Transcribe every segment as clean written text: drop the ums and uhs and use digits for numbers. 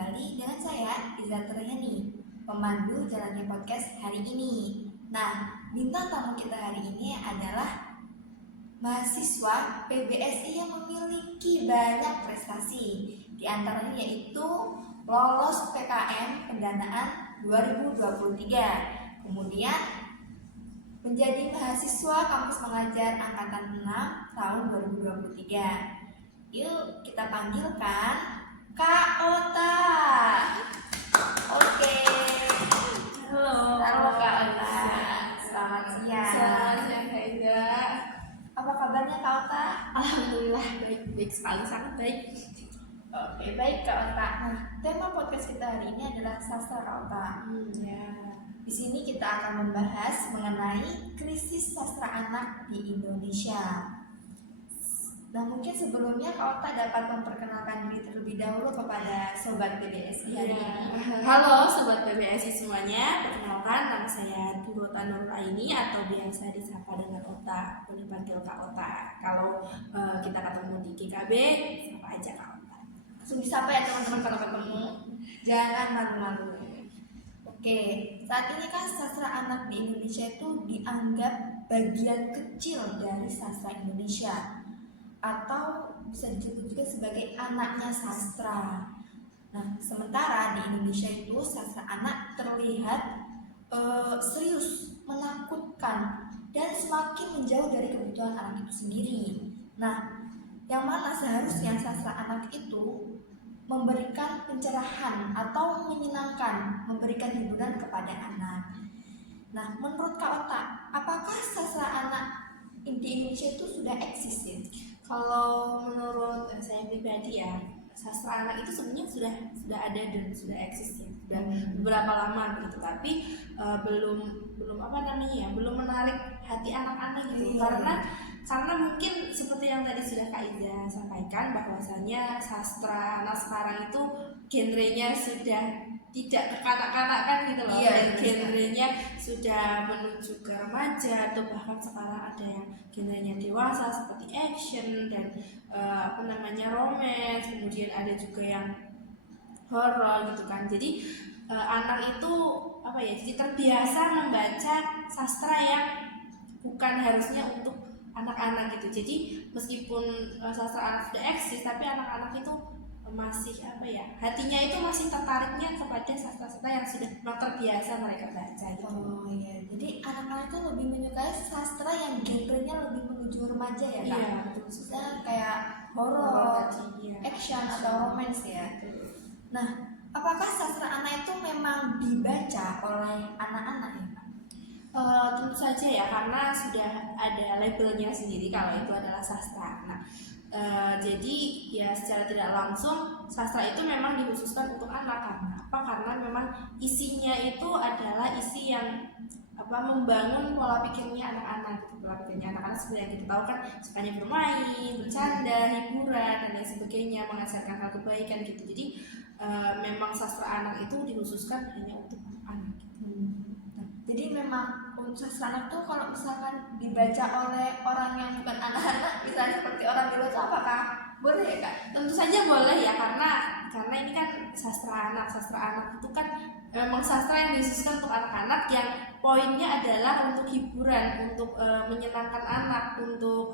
kembali dengan saya, Iza Triani, pemandu jalannya podcast hari ini. Nah, bintang tamu kita hari ini adalah mahasiswa PBSI yang memiliki banyak prestasi. Di antaranya yaitu lolos PKM pendanaan 2023. Kemudian menjadi mahasiswa kampus mengajar angkatan 6 tahun 2023. Yuk kita panggilkan Kak Ota. Oke. Halo Kak Ota. Selamat siang. Selamat siang Kak Iza. Apa kabarnya Kak Ota? Alhamdulillah baik sekali, sangat baik. Oke, baik Kak Ota. Nah, tema podcast kita hari ini adalah sastra Kak Ota. Di sini kita akan membahas mengenai krisis sastra anak di Indonesia. Nah, mungkin sebelumnya Kak Ota dapat memperkenalkan diri terlebih dahulu kepada Sobat PBSI hari ini. Halo Sobat PBSI semuanya, perkenalkan nama saya Ota Nuraini atau biasa disapa dengan Ota, dipanggil Kak Ota. Kalau kita ketemu di GKB, sapa aja Kak Ota. Langsung disapa ya teman-teman kalau ketemu, jangan malu-malu. Oke, saat ini kan sastra anak di Indonesia itu dianggap bagian kecil dari sastra Indonesia, atau bisa disebut juga sebagai anaknya sastra. Nah, sementara di Indonesia itu sastra anak terlihat serius, menakutkan, dan semakin menjauh dari kebutuhan anak itu sendiri. Nah, yang mana seharusnya sastra anak itu memberikan pencerahan atau menyenangkan, memberikan hiburan kepada anak. Nah, menurut Kak Ota, apakah sastra anak di Indonesia itu sudah eksis ya? Kalau menurut saya pribadi ya, sastra anak itu sebenarnya sudah ada dan sudah eksis ya, sudah beberapa lama gitu, tapi belum apa namanya ya, belum menarik hati anak-anak gitu. Karena mungkin seperti yang tadi sudah Kak Iza sampaikan, bahwasanya sastra anak sekarang itu genrenya sudah tidak kekanak-kanakan gitu loh. Iya, genrenya sudah menuju ke remaja, atau bahkan sekarang ada yang genrenya dewasa seperti action dan romance, kemudian ada juga yang horor gitu kan. Jadi anak itu jadi terbiasa membaca sastra yang bukan harusnya untuk anak-anak gitu. Jadi meskipun sastra anak sudah eksis, tapi anak-anak itu masih hatinya itu masih tertariknya kepada sastra-sastra yang sudah terbiasa mereka baca gitu. Oh iya, jadi anak-anak itu lebih menyukai sastra yang genrenya lebih menuju remaja ya Kak? Iya, khususnya kayak horor, action atau romance ya. Nah, apakah sastra anak itu memang dibaca oleh anak-anak ya Kak? Tentu saja ya, karena sudah ada labelnya sendiri kalau itu adalah sastra anak. Jadi ya secara tidak langsung sastra itu memang dikhususkan untuk anak. Karena apa? Karena memang isinya itu adalah isi yang membangun pola pikirnya anak-anak gitu. Pola pikirnya anak-anak seperti yang kita tahu kan, sukanya bermain, bercanda, hiburan dan lain sebagainya, mengajarkan hal kebaikan gitu. Jadi memang sastra anak itu dikhususkan hanya untuk anak gitu. Jadi memang sastra anak tuh kalau misalkan dibaca oleh orang yang bukan anak-anak, bisa seperti orang dewasa, apakah boleh ya Kak? Tentu saja boleh ya, karena ini kan sastra anak itu kan memang sastra yang dikhususkan untuk anak-anak, yang poinnya adalah untuk hiburan, untuk menyenangkan anak, untuk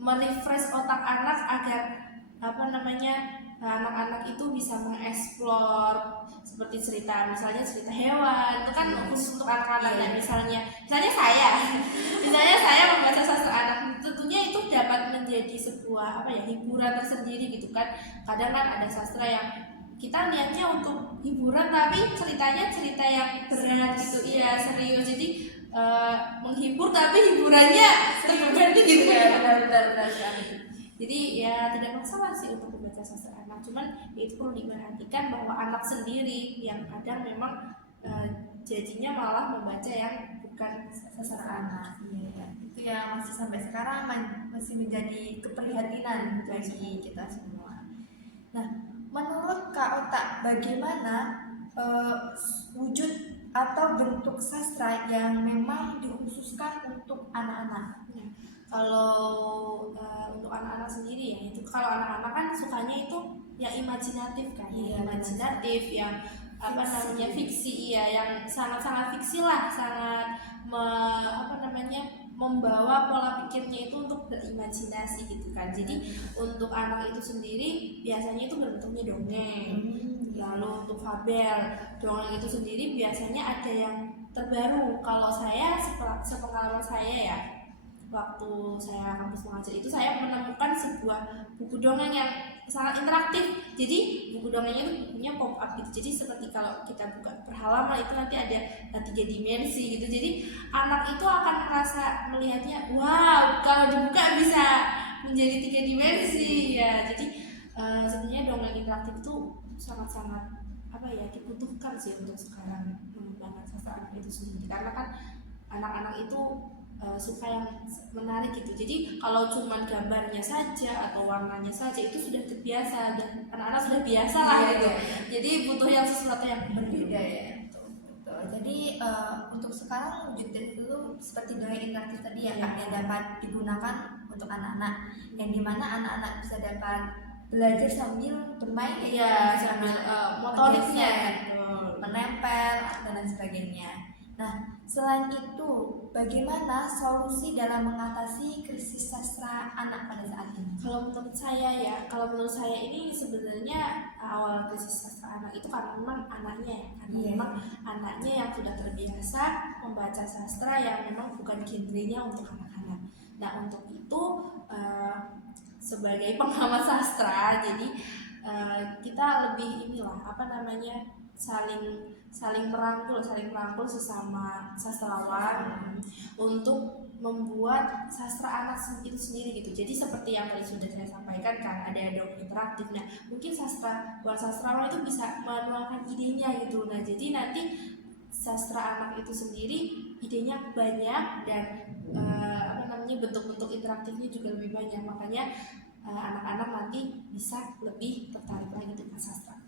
merefresh otak anak agar anak-anak itu bisa mengeksplor seperti misalnya cerita hewan, itu kan khusus untuk anak-anak. Dan misalnya saya membaca sastra anak, tentunya itu dapat menjadi sebuah hiburan tersendiri gitu kan. Kadang kan ada sastra yang kita lihatnya untuk hiburan tapi ceritanya cerita yang berat gitu, iya serius, jadi menghibur tapi hiburannya terbebani gitu ya. Benar. Jadi ya tidak masalah sih untuk membaca sastra anak, cuman itu perlu diperhatikan bahwa anak sendiri yang kadang memang jadinya malah membaca yang bukan sastra anak. Itu yang masih sampai sekarang masih menjadi keprihatinan bagi kita semua. Nah, menurut Kak Ota, bagaimana wujud atau bentuk sastra yang memang dikhususkan untuk anak-anak? Kalau untuk anak-anak sendiri ya, itu kalau anak-anak kan sukanya itu yang imajinatif kan, Iya, yang imajinatif, yang apa Fiksi. namanya fiksi, ya, yang sangat-sangat fiksi lah, sangat membawa pola pikirnya itu untuk berimajinasi gitu kan. Jadi untuk anak itu sendiri biasanya itu berbentuknya dongeng. Lalu untuk fabel, dongeng itu sendiri biasanya ada yang terbaru. Kalau saya sepengalaman saya ya, waktu saya kampus mengajar itu saya menemukan sebuah buku dongeng yang sangat interaktif. Jadi buku dongengnya itu bukunya pop up gitu. Jadi seperti kalau kita buka per halaman itu nanti ada 3 dimensi gitu. Jadi anak itu akan merasa melihatnya, wow, kalau dibuka bisa menjadi 3 dimensi ya. Jadi sebenarnya dongeng interaktif itu sangat-sangat dibutuhkan sih untuk sekarang mengembangkan sastra anak itu sendiri, karena kan anak-anak itu suka yang menarik gitu. Jadi kalau cuma gambarnya saja atau warnanya saja itu sudah terbiasa, dan anak-anak sudah biasa lah gitu. Jadi butuh yang sesuatu yang berbeda ya. Betul. Jadi untuk sekarang wujud itu seperti dongeng interaktif tadi ya Kak, yang dapat digunakan untuk anak-anak, yang dimana anak-anak bisa dapat belajar sambil bermain sambil motoriknya menempel dan lain sebagainya. Nah, selain itu, bagaimana solusi dalam mengatasi krisis sastra anak pada saat ini? Kalau menurut saya ini sebenarnya awal krisis sastra anak itu karena memang anaknya ya, karena memang anaknya yang sudah terbiasa membaca sastra yang memang bukan genrenya untuk anak-anak. Nah, untuk itu sebagai pengamat sastra, jadi kita lebih saling merangkul sesama sastrawan untuk membuat sastra anak itu sendiri gitu. Jadi seperti yang tadi sudah saya sampaikan kan, ada dongeng interaktif. Nah, mungkin buat sastrawan itu bisa menuangkan idenya gitu. Nah, jadi nanti sastra anak itu sendiri idenya banyak dan bentuk-bentuk interaktifnya juga lebih banyak. Makanya anak-anak nanti bisa lebih tertarik lagi dengan sastra.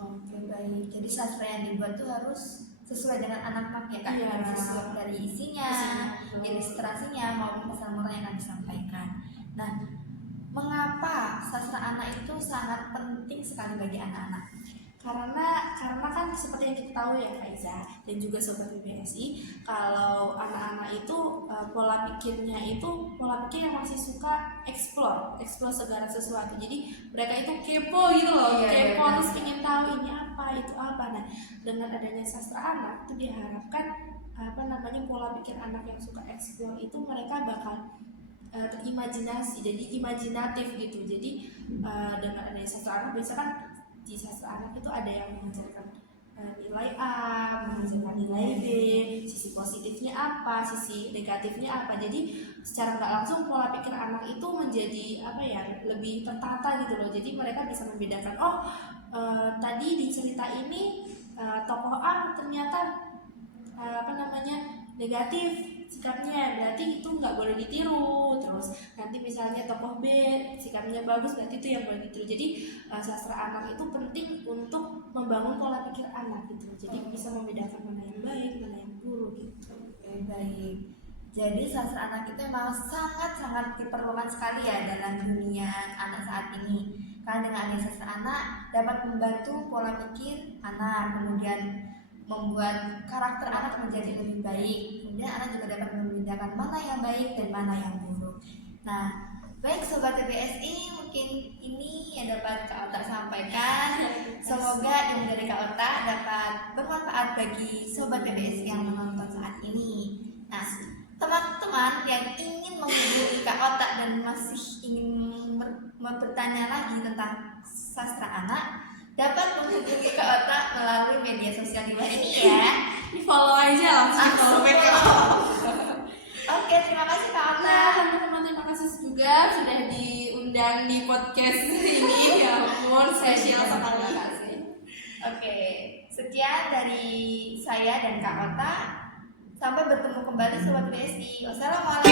Oke, baik. Jadi sastra yang dibuat tuh harus sesuai dengan anak-anak ya Kak, sesuai dari isinya, ilustrasinya maupun pesan moral yang akan disampaikan. Nah, mengapa sastra anak itu sangat penting sekali bagi anak-anak? Karena kan seperti yang kita tahu ya Kak Iza dan juga Sobat BBSI, kalau anak-anak itu pola pikirnya itu pola pikir yang masih suka explore segala sesuatu. Jadi mereka itu kepo gitu loh, kepo terus ingin tahu ini apa, itu apa. Nah, dengan adanya sastra anak itu diharapkan pola pikir anak yang suka explore itu mereka bakal terimajinasi, jadi imajinatif gitu. Jadi dengan adanya sastra anak biasanya kan di sastra anak itu ada yang mengajarkan nilai A, mengajarkan nilai B, sisi positifnya apa, sisi negatifnya apa. Jadi secara nggak langsung pola pikir anak itu menjadi lebih tertata gitu loh. Jadi mereka bisa membedakan, tadi di cerita ini tokoh A ternyata negatif sikapnya, berarti itu nggak boleh ditiru. Terus nanti misalnya tokoh B sikapnya bagus, berarti itu yang boleh ditiru. Jadi sastra anak itu penting untuk membangun pola pikir anak gitu. Jadi bisa membedakan mana yang baik, mana yang buruk gitu. Baik. Jadi sastra anak itu memang sangat-sangat diperlukan sekali ya dalam dunia anak saat ini. Karena dengan adanya sastra anak dapat membantu pola pikir anak, kemudian membuat karakter anak menjadi lebih baik. Kemudian anak juga dapat membedakan mana yang baik dan mana yang buruk. Nah, baik Sobat BBSI, mungkin ini yang dapat Kak Ota sampaikan. Semoga ilmu dari Kak Ota dapat bermanfaat bagi Sobat BBSI yang menonton saat ini. Nah, teman-teman yang ingin menghubungi Kak Ota dan masih ingin bertanya lagi tentang sastra anak, dapat menghubungi Kak Ota melalui media sosial di bawah ini ya. Di follow aja langsung. Oke, terima kasih Kak Ota. Teman-teman, terima kasih juga sudah diundang di podcast ini. Ya ampun, spesial sekali. Oke, sekian dari saya dan Kak Ota. Sampai bertemu kembali Sobat BSI. Wassalamualaikum.